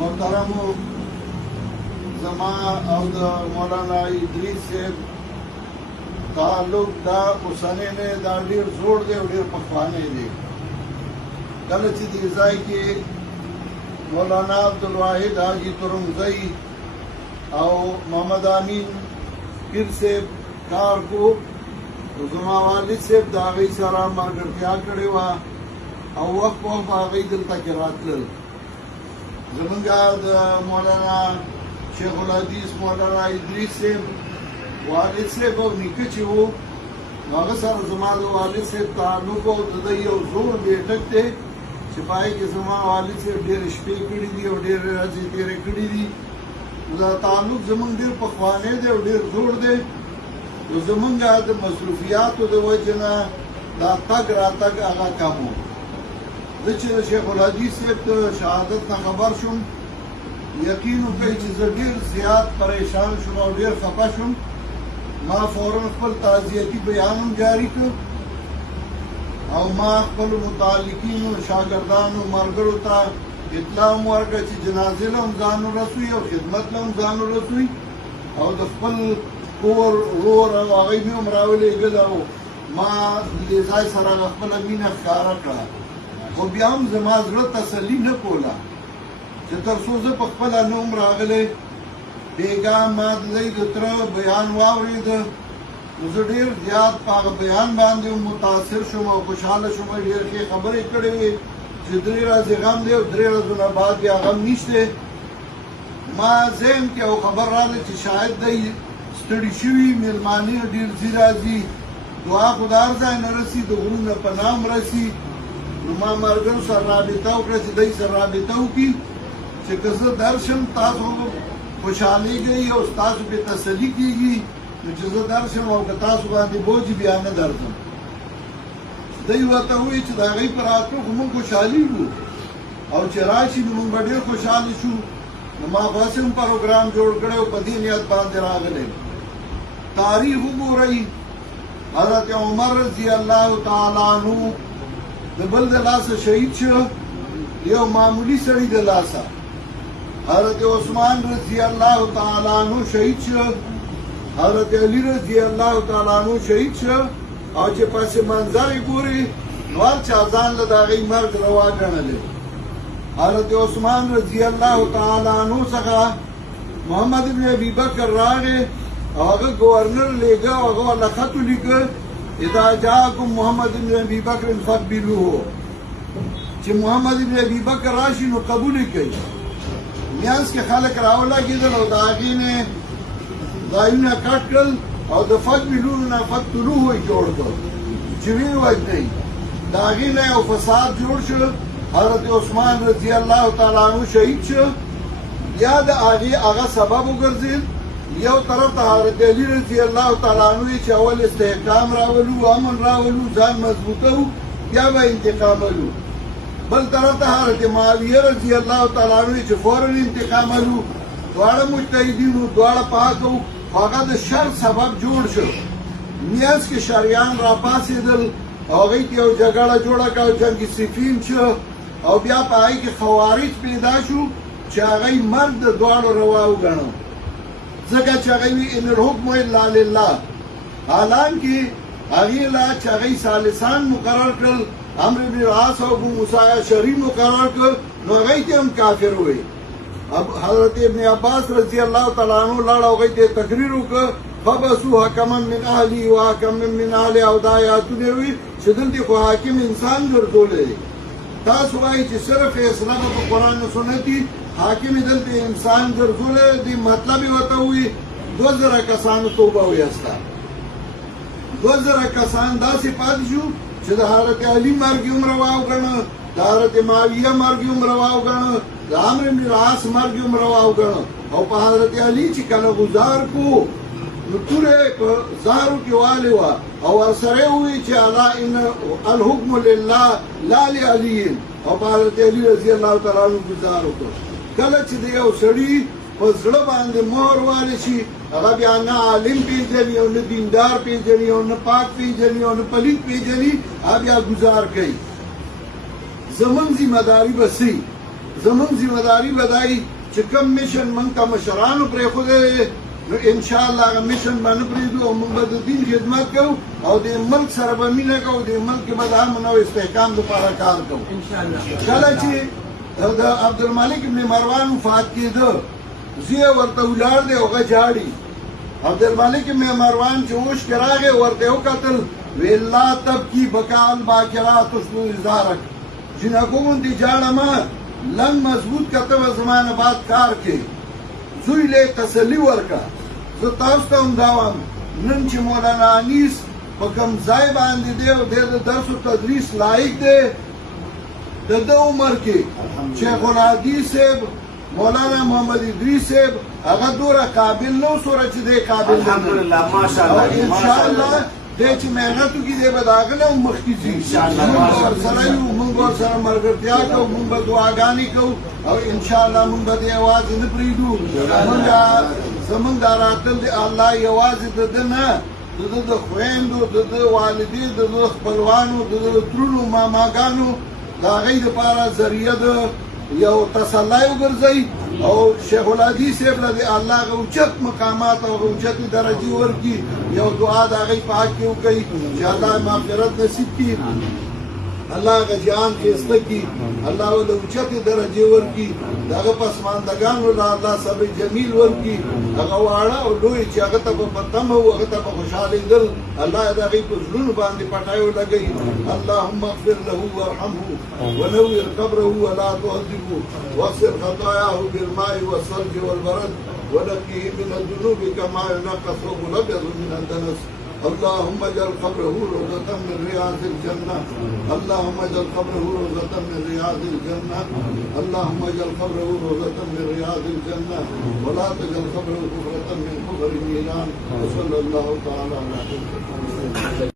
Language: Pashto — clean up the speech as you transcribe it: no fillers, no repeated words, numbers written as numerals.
محترم زما او د مولانا ادریس صاحب تعلق دا اوسنی نه دا ډیر زوړ دی او ډیر پخوانی دی. کله چې دې ځای کې مولانا عبدالواحد حاجي ترنګزی او محمد امین پیر صاحب کار کو زما والد صاحب د هغوی سره ملګرتیا کړې وه او وخت په وخت هغوی دلته کې راتلل. زمونږ د مولانا شیخ الحدیث مولانا ادریس صاحب والد صاحب او نیکه چې و هغه سره زما د والد صاحب تعلق او د ده یو زوړ بیټک دی چې په هغې کې زما والد صاحب ډېرې شپې کړي دي او ډېرې ورځې تېرې کړي دي. دا تعلق زمونږ ډېر پخوانی دی او ډېر زوړ دی. نو زمونږ د مصروفیاتو د وجې نه دا تګ راتګ هغه کم و. زه چې د شیخ الحدیث صاحب د شهادت نه خبر شوم یقین وکړئ چې زه ډېر زیات پریشان شوم او ډېر خفه شوم. ما فوراً خپل تعزیتي بیان هم جاري کړ او ما خپلو متعلقینو شاګردانو ملګرو ته اطلاع هم ورکړه چې جنازې له هم ځان ورسوي او خدمت له هم ځان ورسوي او د خپل کور ورور او هغوی مې هم راولېږل او ما دې ځای سره خپله مینه ښکاره کړه. خو بیا هم زما زړه تسلي نه کوله چې تر څو زه په خپله نه هم راغلی بېګا ما د دی د تره بیان واورېده نو زه ډېر زیات په هغه بیان باندې متاثر شوم او خوشحاله شوم. ډېر ښې خبرې کړې وې چې 3 ورځې غم دی او 3 ورځو نه بعد بیا غم نشته. ما ذهن کې یو خبر راغلی چې شاید دی ستړي شوي مېلمانې ډېر ځي راځي دعا خو د هر ځای نه رسي د غرو نه په نام رسي. نو ما ملګرو سره رابطه وکړه چې دی سره رابطه وکړي چې که زه درشم تاسو خوشحالېږئ او ستاسو پې تسلي کېږي نو چې زه درشم او که تاسو باندې بوج بیا نه درځم. دی ورته ووایي چې د هغوی په راتلو خو موږ خوشحالېږو او چې راشي نو موږ به ډېر خوشحاله شو. نو ما خو هسې هم پروګرام جوړ کړی او په دې نیت باندې راغلی. تاریخ وګورئ حضرت عمر رضی الله تعالی عنه د بل د لاسه شهید شو یو معمولی سړي د لاسه. حضرت عثمان رضی الله تعالی عنه شهید شو. حضرت علی رضی الله تعالی عنه شهید شو او چې پس منظر یې ګوري نو هر چا ځان له د هغوی مرګ روا ګڼلی. حضرت عثمان رضی الله تعالی عنه څخه محمد ابن ابي بکر راغی او هغه ګورنر لېږه او هغه ورله خط ولیکه اذا جاءکم محمد ابن ابي بکر فقبلوه چې محمد ابن ابي بکر راشي نو قبول یې کوي. میانځ کې خلک راولګېدل او د هغې نه ځایونه کټ کړل او د فقبلوه نه فقتلوه یې جوړ کړ چې ویې وژنئ. د هغې نه یو فساد جوړ شو. حضرت عثمان رضی الله تعالی عنه شهید شو. بیا د هغې هغه سبب وګرځېد یو طرف ته حضرت علی رضی الله تعالی عنه چې اول استحکام راولو امن راولو ځان مضبوطو بیا به انتقاملو. بل طرف ته حضرت معاویه رضی الله تعالی عنه چې فوراً انتقاملو. دواړه مجتهدینو دواړه پاک وو هغه د شر سبب جوړ شو. میانځ کې شریان راپاڅېدل او هغوی کې یو جګړه جوړه کړه جنګ صفین شو او بیا په هغې کې خوارج پیدا شو چې هغوی مرګ د دواړو روا وګڼو ځکه چې هغوی وي ان الحکم الا لله. حالانکې هغې لا چې هغوی ثالثان مقرر کړل عمرو بن العاص او ابو موسی اشعري مقرر کړ نو هغوی ته هم کافر وویل. حضرت ابن عباس رضی الله تعالی عنه لاړ او هغوی ته تقریر وکړ فبعثوا حکما من اهلي وحکما من اهلها او دا آیاتونه وي چې دلته خو حاکم انسان ګرځولی دی. تاسو وایئ چې صرف فیصله به په قرآن و سنت وي حاکم یې دلته انسان ګرځولی دی. مطلب یې ورته ووایي 2000 کسانو توبه ویسته. 2000 کسان داسې پاتې شو چې د حضرت علي مرګ یې هم روا وګڼه د حضرت معاویه مرګ یې هم روا وګڼه د عمرو بن العاص مرګ یې هم روا وګڼه او په حضرت علي چې کله ګزار کو نو توره په زارو کې والې وه او ورسره یې ووایي چې الله ان الحکم لله لا لعلي او په حضرت علي رضی الله تعالی عنه ګزار وکړ. کله چې د یو سړي په زړه باندې مهر والې شي هغه بیا نه عالم پېژني او نه دیندار پېژني او نه پاک پېژني او نه پلید پېژني هغه بیا ګزار کوي. زمونږ ذمه داري به څه زمونږ ذمہداري به دا وي چې کوم میشن موږ ته مشرانو پرېښودی دی نو انشاءالله هغه میشن به نه پرېږدو او موږ به د دین خدمت کوو او د ملک سره به مینه کوو د ملک کې به د امن او استحکام دپاره کار کوو کله چې د عبدالملک ابن مروان وفات کېده زوی ورته ولاړ دی هغه جاړي عبدالملک ابن مروان چې اوش کې راغی ورته یې وکتل وی لا تبکي بکا الباکرات تشبو ازارک جنکو غوندې جاړه مه لنګ مضبوط کته به زما نه بعد کار کې زوی له تسلي ورکړه زه تاسو ته هم دا وایم نن چې مولانا انیس په کوم ځای باندې دی او دی د درس و تدریس لایق دی د ده عمر کې شیخ الحدیث صاحب مولانا محمد ادریس صاحب هغه دوره قابل نو سوره چې دی قابل الحمدلله ماشاءالله انشاءالله دی چې محنت وکړي دی به د هغه نه هم مخکې ځي موږ ورسره یو موږ ورسره ملګرتیا کوو موږ به دعاګانې کوو او انشاءالله موږ به دې یوازې نه پرېږدو زمونږ دا راتل دی الله یوازې د ده نه د ده د خویندو د ده والدې د ده خپلوانو د ده ترونو ماماګانو د هغوی دپاره ذریعه د یو تسلی وګرځئ او شیخ الحدیث صاحب له د الله هغه اوچت مقامات او اوچتې درجې ورکړي یو دعا د هغوی په حق کې وکړئ چې الله مغفرت نصیب کړي الله هغه جهان ښایسته کړي الله له اوچتې درجې ورکړي د هغه پسماندګانو له الله صبر جمیل ورکړي هغه واړه او لوی چې هغه ته به په تمه وو هغه ته به خوشحالېدل الله یې د هغوی په زړونو باندې پټی ولګوي اللهم اغفر له وارحمه ونور قبره ولا تعذبه واغسل خطاياه بالماء والثلج والبرد ونقيه من الذنوب كما ينقى الثوب الابيض من الدنس اللهم اجعل قبره روضة من رياض الجنة اللهم اجعل قبره روضة من رياض الجنة اللهم اجعل قبره روضة من رياض الجنة ولا تجعل قبره كفرة من كفر النيران وصلى الله تعالى على سيدنا محمد